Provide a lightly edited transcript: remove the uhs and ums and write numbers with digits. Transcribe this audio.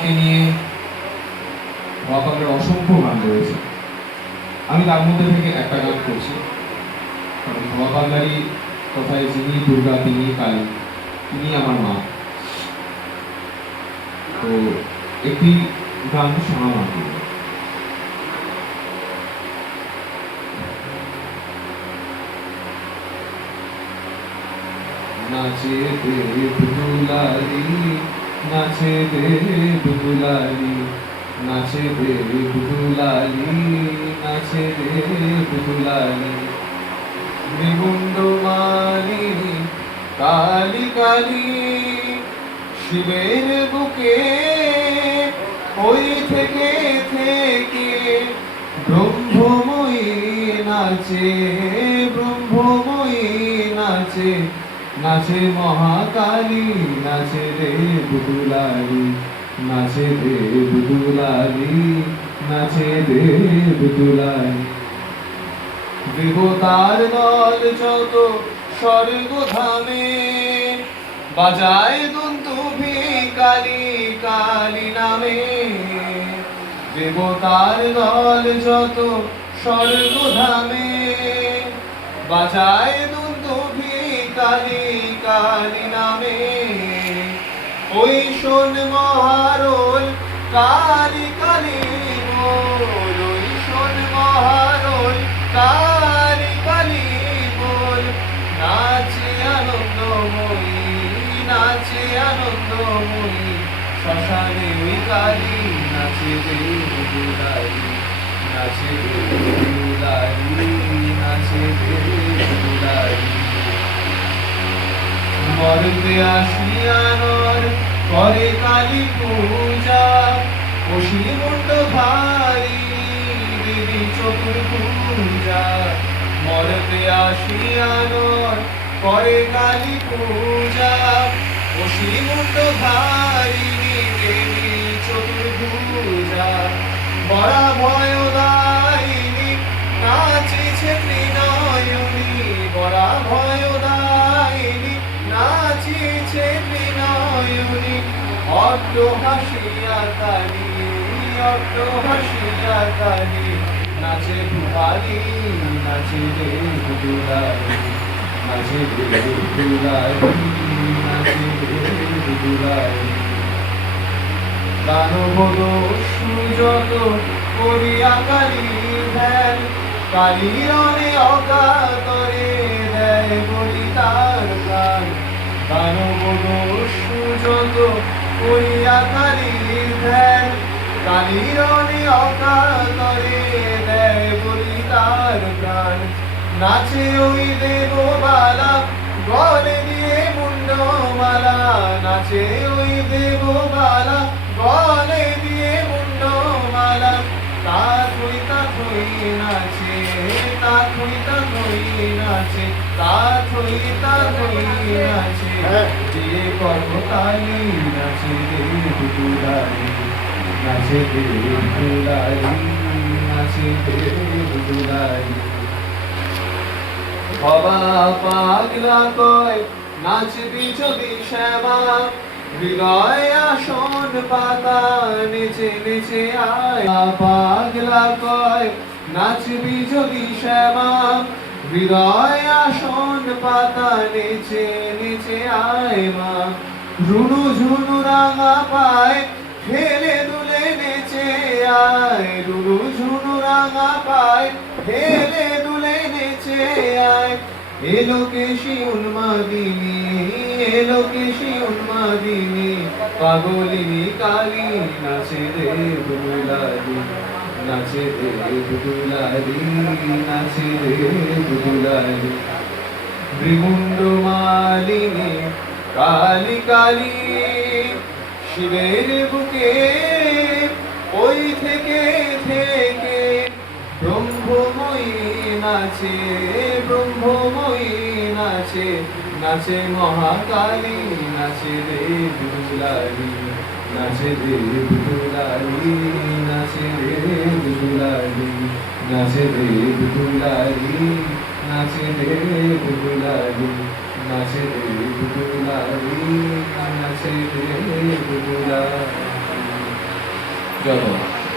মাকে নিয়ে বাবার অসংখ্য গান রয়েছে। আমি তার মধ্যে থেকে একটা গান করছি, কারণ বাবাগারি কথায় যিনি দুর্গা তিনি কালী, তিনি আমার মা। তো একটি গান শোনা মাকে। নাচে দেব দুলারি, নাচে দেব দুলারি, নাচে দেব দুলারি, নাচে দেব দুলারি। নিগুণ্ড মালিনী কালী কালী, শিবের বুকে ওই থেকে থেকে ব্রহ্মময়ী নাচে, ব্রহ্মময়ী নাচে, নাচে মহাকালী, নাচে দেব দুলারি, নাচে দেব দুলারি, নাচে দেব দুলারি। দেবতার দল যত স্বর্গ ধামে, বাজায় দন্তভি কালী কালী নামে। দেবতার দল যত স্বর্গ ধামে, বাজায় দন্তভি কালী কালী নামে। ওই শোন মহারোল কালী কালী বল, ওই শোন মহারোল কালী কালী বল। নাচে আনন্দময়ী, নাচে আনন্দময়ী, শ্মশানে ওই কালী, নাচে দেব দুলারি, নাচে দেব দুলারি, নাচে দেব দুলারি। মর্তে আসিয়া নর করে কালী পূজা, অসীমুণ্ড ভারী দেবী চতুর্ভুজা। মর্তে আসিয়া নর করে কালী পূজা, অসীমুণ্ড ভারী দেবী চতুর্ভুজা। বরা ভয়দায়িনী নাচেছে ত্রিনয়নী, বরা ভয়দায়িনী নাচিছে ত্রিনয়নী। অট্ট হাসিয়া কালী, অট্ট হাসিয়া কালী, নাচে ভুপালি, নাচে দেব দুলারি, নাচে দেব দুলারি, নাচে দেব দুলারি। দানব দস্যু যত করিয়া কালীর ধ্যান, কালীর অনে অকাতরে দেয় বলি তার প্রাণ। দানব দস্যু যত করিয়া কালীর ধ্যান, কালীর অনে অকাতরে দেয় বলি তার প্রাণ। নাচে ওই দেববালা গলে দিয়ে মুন্ডমালা, নাচে ওই দেববালা গলে দিয়ে মুন্ডমালা। তাথই তাথই নাচে, তাথই তাথই নাচে, তাথই তাথই নাচে। যে কর্মকালী, নাচে দেব দুলারি, নাচে দেব দুলারি, নাচে দেব দুলারি। বাবা পাগলা কয় নাচবি যদি শ্যামা, হৃদয় আসন পাতা নেচে নেচে আয়। পাগলা কয় নাচবি যদি শ্যামা, হৃদয় আসন পাতা নেচে নেচে আয় মা। রুনু ঝুনু রাঙা পায় হেলে দুলে নেচে আয়, রুনু ঝুনু রাঙা পায় হেলে দুলে নেচে আয়। এলো কেশি উন্মাদিনী, এলো কেশি উন্মাদিনী, পাগলিনী কালী, নাচে দেব দুলারি, নাচে দেব দুলারি, নাচে দেব দুলারি। ভৃগুণ্ড মালিনী কালী কালী, শিবের বুকে ওই থেকে থেকে ব্রহ্মময়ী নাচে, ব্রহ্মময়ী নাচে, নাচে মহাকালী, নাচে দেব দুলারি, নাচে দেব দুলারি, নাচে দেব দুলারি, নাচে দেব দুলারি, নাচে দেব দুলারি, নাচে দেব দুলারি, নাচে দেব দুলারি। জয় বাবা।